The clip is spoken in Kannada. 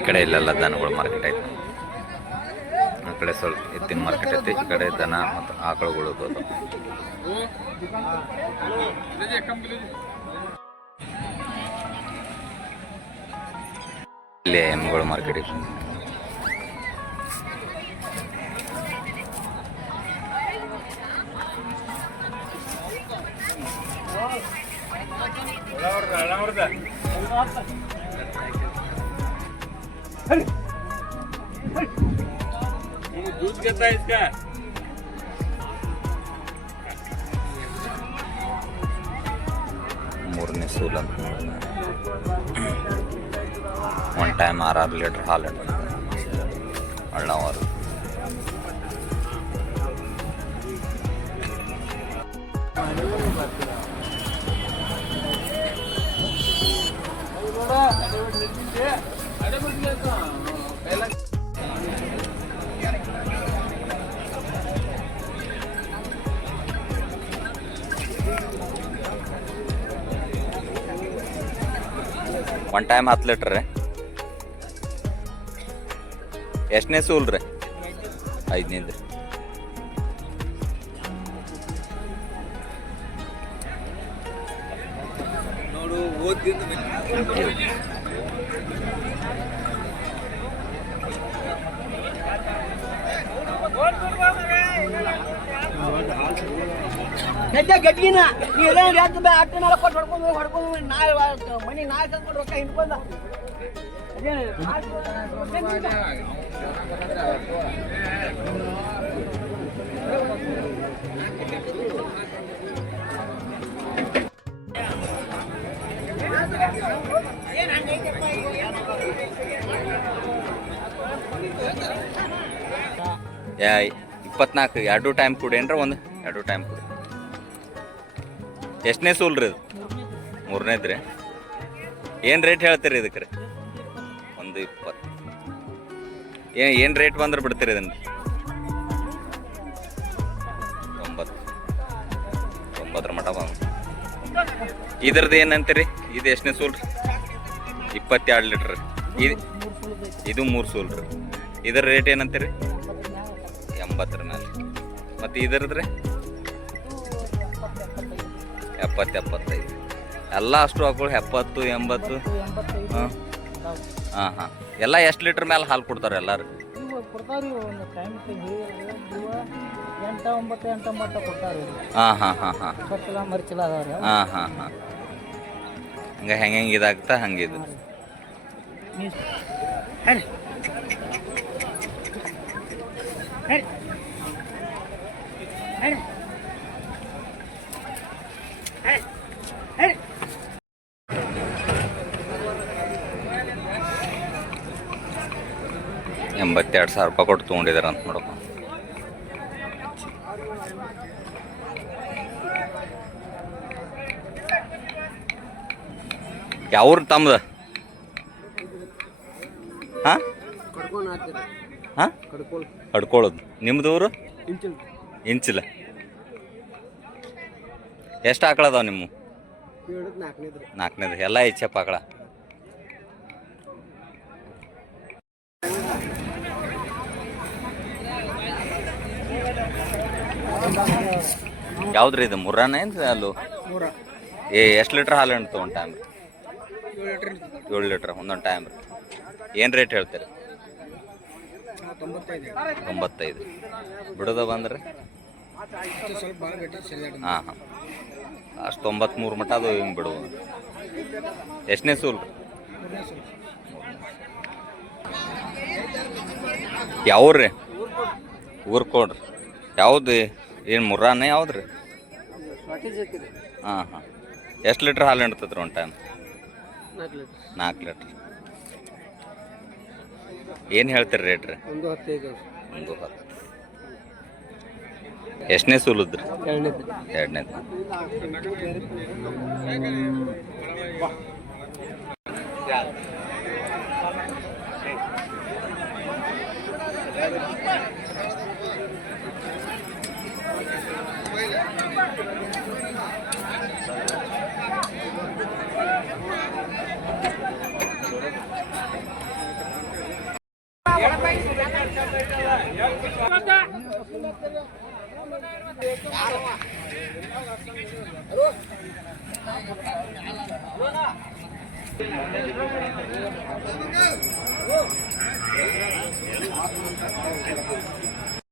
ಈ ಕಡೆ ಇಲ್ಲೆಲ್ಲ ದನಗಳ ಮಾರ್ಕೆಟ್ ಐತೆ. ಆ ಕಡೆ ಸ್ವಲ್ಪ ಎತ್ತಿನ ಮಾರ್ಕೆಟ್ ಐತಿ. ಈ ಕಡೆ ದನ ಮತ್ತು ಆಕಳುಗಳು ಅದಾವ. ಇಲ್ಲಿ ಎಮ್ಮೆಗಳ ಮಾರ್ಕೆಟ್ ಐತಿ. ಮೂರನೇ ಸೂಲ್ ಅಂತ ಒನ್ ಟೈಮ್ 6 ಲೀಟ್ರ್ ಹಾಲು ಅಳ್ಳವರು. ಒನ್ ಟೈಮ್ 10 ಲೀಟ್ರ್ ರೀ. ಎಷ್ಟನೇ ಸೂಲ್ ರೀ? 5ನೇದು ರೀ. ನೋಡು ಗಟ್ಟಿನ ಅಟ್ಟೆ ನಾಳೆ ಕೊಟ್ಟು ಹೊಡ್ಕೊಂಡು ನಾಳೆ ಮನೆ ನಾಳೆ ತಂದ್ಕೊಂಡು ರೊಕ್ಕ ಹಿಂಡ್ಕೊಂಡ ಯಾ 24 2 ಟೈಮ್ ಕುಡೇನ್ರ? ಒಂದು 2 ಟೈಮ್ ಕುಡಿ. ಎಷ್ಟನೇ ಸೂಲ್ ರೀ ಇದು? 3ನೇದು ರೀ. ಏನು ರೇಟ್ ಹೇಳ್ತೀರಿ ಇದಕ್ಕೆ ರೀ? 120. ಏನು ರೇಟ್ ಬಂದ್ರೆ ಬಿಡ್ತೀರಿ ಇದನ್ನು? 9 ಮಟ ಬಂದು. ಇದ್ರದ್ದು ಏನಂತೀರಿ? ಇದು ಎಷ್ಟನೇ ಸೂಲ್ ರೀ? 22 ಲೀಟ್ರ್. ಇದು 3 ಸೂಲ್ ರೀ. ಇದ್ರ ರೇಟ್ ಏನಂತೀರಿ? 80 ಮೇಲೆ. ಮತ್ತು ಇದ್ರದ್ದು ರೀ? 70-75. ಎಲ್ಲ ಅಷ್ಟು ಹಾಕೊಳ್ಳಿ 70 80. ಹಾಂ ಹಾಂ ಹಾಂ. ಎಲ್ಲ ಎಷ್ಟು ಲೀಟ್ರ್ ಮೇಲೆ ಹಾಲು ಕೊಡ್ತಾರೆ ಎಲ್ಲರೂ? ಹಾಂ ಹಾಂ ಹಾಂ ಹಾಂ ಹಾಂ ಹಾಂ ಹಾಂ. ಹಂಗೆ ಹೆಂಗೆ ಇದಾಗ್ತಾ ಹಂಗೆ ಇದು. $82,000 ಕೊಟ್ಟು ತೊಗೊಂಡಿದ್ದಾರೆ ಅಂತ ನೋಡಪ್ಪ. ಯಾವ್ರು ತಮ್ಮದು? ಹಾಂ ಹಾಂ ಕಡ್ಕೊಳ್ಳೋದು. ನಿಮ್ದು ಊರು? ಇಂಚಿಲ್ಲ. ಎಷ್ಟು ಆಕಳದಾವ ನಿಮ್ಮ? 4ನೇದು. ಎಲ್ಲ ಹೆಚ್ಚಪ್ಪ ಆಕಳ. ಯಾವ್ದ್ರಿ ಇದು? ಮುರ್ರಾನ ಏನು ಅಲ್ಲೂ? ಎಷ್ಟು ಲೀಟ್ರ್ ಹಾಲು ಹಿಂಡ್ತು ಒಂದು ಟೈಮ್? 7 ಲೀಟ್ರ್ ಒಂದೊಂದು ಟೈಮ್ ರೀ. ಏನು ರೇಟ್ ಹೇಳ್ತೀರಿ? 95. ಬಿಡೋದ ಬಂದ್ರಿ? ಹಾಂ ಹಾಂ. ಅಷ್ಟು 93 ಮಟ ಅದು ಹಿಂಗೆ ಬಿಡುವುದು. ಎಷ್ಟನೇ ಸೂಲ್ ರೀ? ಯಾವ್ರಿ? ಊರ್ಕೊಡ್ರಿ. ಯಾವ್ದು? ಏನು ಮುರ್ರಾನ ಯಾವ್ದು ರೀ? ಹಾಂ ಹಾಂ. ಎಷ್ಟು ಲೀಟ್ರ್ ಹಾಲು ಹಿಂಡ್ತದ್ರಿ ಒಂದು ಟೈಮ್? 4 ಲೀಟ್ರ್. ಏನು ಹೇಳ್ತೀರಿ ರೇಟ್ ರೀ? 110. ಎಷ್ಟನೇ ಸೂಲದ್ರಿ? 2ನೇದು.